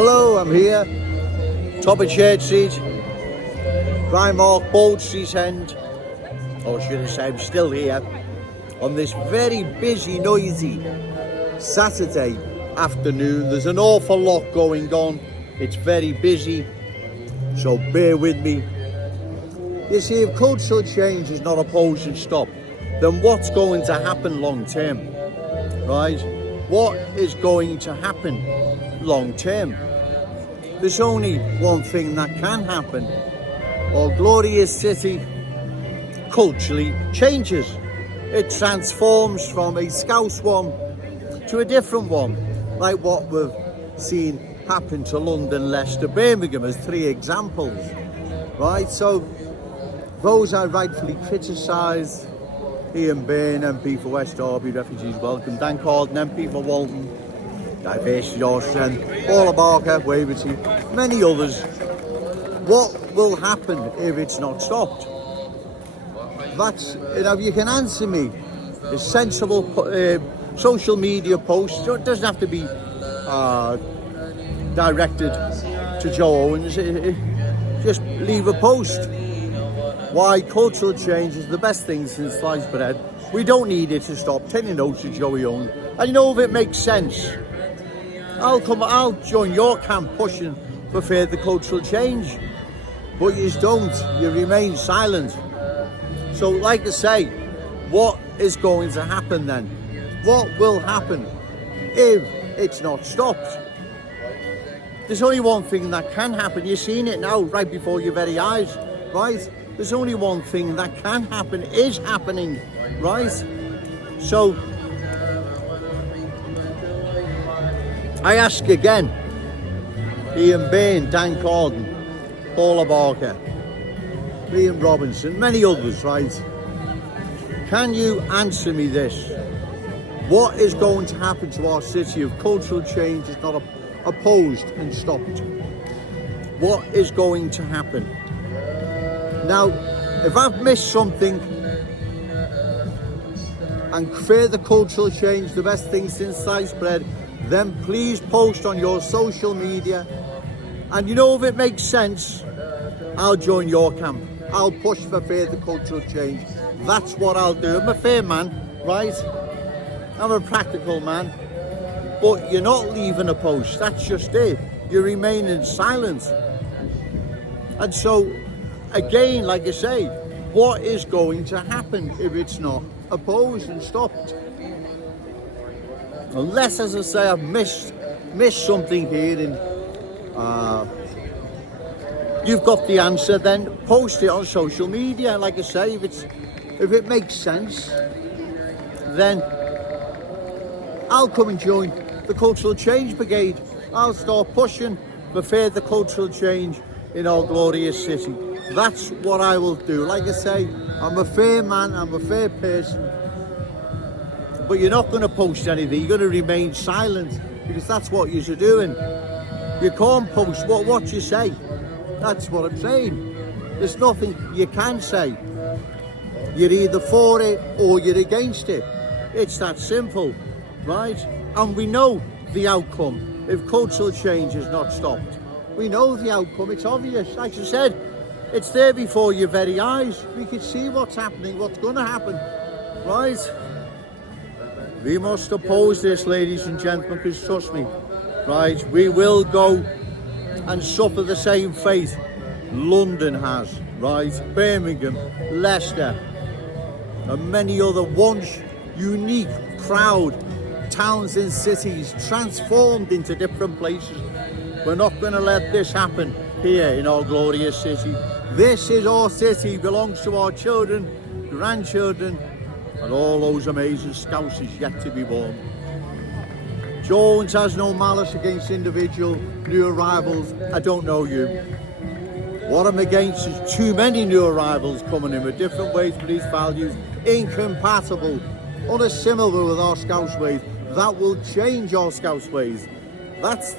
Hello, I'm here, top of Church Street, Primark, Bold Street End, or should I say I'm still here, on this very busy, noisy Saturday afternoon. There's an awful lot going on, it's very busy, so bear with me. You see, if cultural change is not opposed and stopped, then what's going to happen long term, right? What is going to happen long term? There's only one thing that can happen. Our glorious city culturally changes. It transforms from a Scouse one to a different one, like what we've seen happen to London, Leicester, Birmingham as three examples, right? So those I rightfully criticise: Ian Byrne, MP for West Derby, Refugees Welcome; Dan Corden, MP for Walton, Diversity or Strength; Paula Barker, Wavertree, many others. What will happen if it's not stopped? That's, you can answer me. A sensible social media post, it doesn't have to be directed to Joe Owens. Just leave a post. Why cultural change is the best thing since sliced bread. We don't need it to stop. Take a note to Joey Owens. And you know, if it makes sense, I'll join your camp pushing for further cultural change. But you don't, you remain silent. So like I say, what is going to happen then? What will happen if it's not stopped? There's only one thing that can happen. You're seeing it now right before your very eyes, right? There's only one thing that can happen, is happening, right? So I ask again, Ian Byrne, Dan Corden, Paula Barker, Ian Robinson, many others, right? Can you answer me this? What is going to happen to our city if cultural change is not opposed and stopped? What is going to happen? Now, if I've missed something and further cultural change, the best thing since sliced bread, then please post on your social media. And you know, if it makes sense, I'll join your camp. I'll push for further cultural change. That's what I'll do. I'm a fair man, right? I'm a practical man. But you're not leaving a post. That's just it. You're remaining silent. And so, again, like I say, what is going to happen if it's not opposed and stopped? Unless, as I say, I've missed something here and you've got the answer, then post it on social media. Like I say, if it makes sense, then I'll come and join the Cultural Change Brigade. I'll start pushing for further cultural change in our glorious city. That's what I will do. Like I say, I'm a fair man, I'm a fair person, but you're not going to post anything. You're going to remain silent, because that's what you're doing. You can't post what you say. That's what I'm saying. There's nothing you can say. You're either for it or you're against it. It's that simple, right? And we know the outcome if cultural change is not stopped. We know the outcome, it's obvious. Like I said, it's there before your very eyes. We can see what's happening, what's going to happen, right? We must oppose this, ladies and gentlemen, because trust me, right, we will go and suffer the same fate London has, right? Birmingham, Leicester, and many other once unique, proud towns and cities transformed into different places. We're not going to let this happen here in our glorious city. This is our city, belongs to our children, grandchildren, and all those amazing Scousers yet to be born. Jones has no malice against individual new arrivals. I don't know you. What I'm against is too many new arrivals coming in with different ways for these values, incompatible, unassimilar with our Scouse ways. That will change our Scouse ways. That's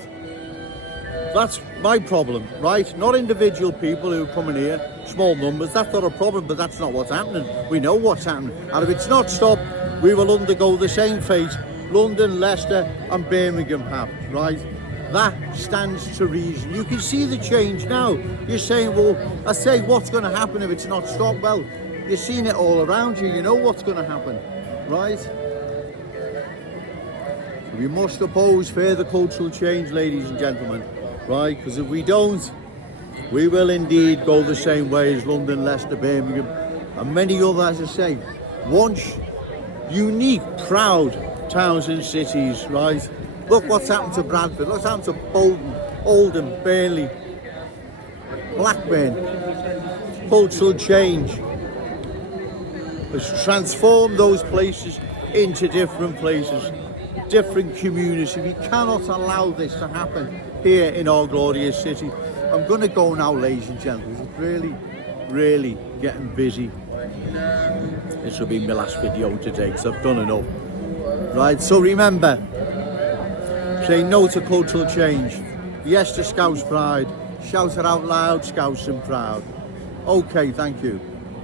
my problem, right? Not individual people who come in here, small numbers. That's not a problem, but that's not what's happening. We know what's happening. And if it's not stopped, we will undergo the same fate London, Leicester and Birmingham have, right? That stands to reason. You can see the change now. You're saying, well, I say, what's going to happen if it's not stopped? Well, you're seeing it all around you. You know what's going to happen, right? We must oppose further cultural change, ladies and gentlemen, right? Because if we don't, we will indeed go the same way as London, Leicester, Birmingham, and many others, as I say, once unique, proud towns and cities, right? Look what's happened to Bradford, look what's happened to Bolton, Oldham, Burnley, Blackburn. Cultural change has transformed those places into different places, different communities. We cannot allow this to happen here in our glorious city. I'm going to go now, ladies and gentlemen. It's really, really getting busy. This will be my last video today because I've done enough. Right, so remember, say no to cultural change, yes to Scouse pride, shout it out loud, Scouse and proud. Okay, thank you.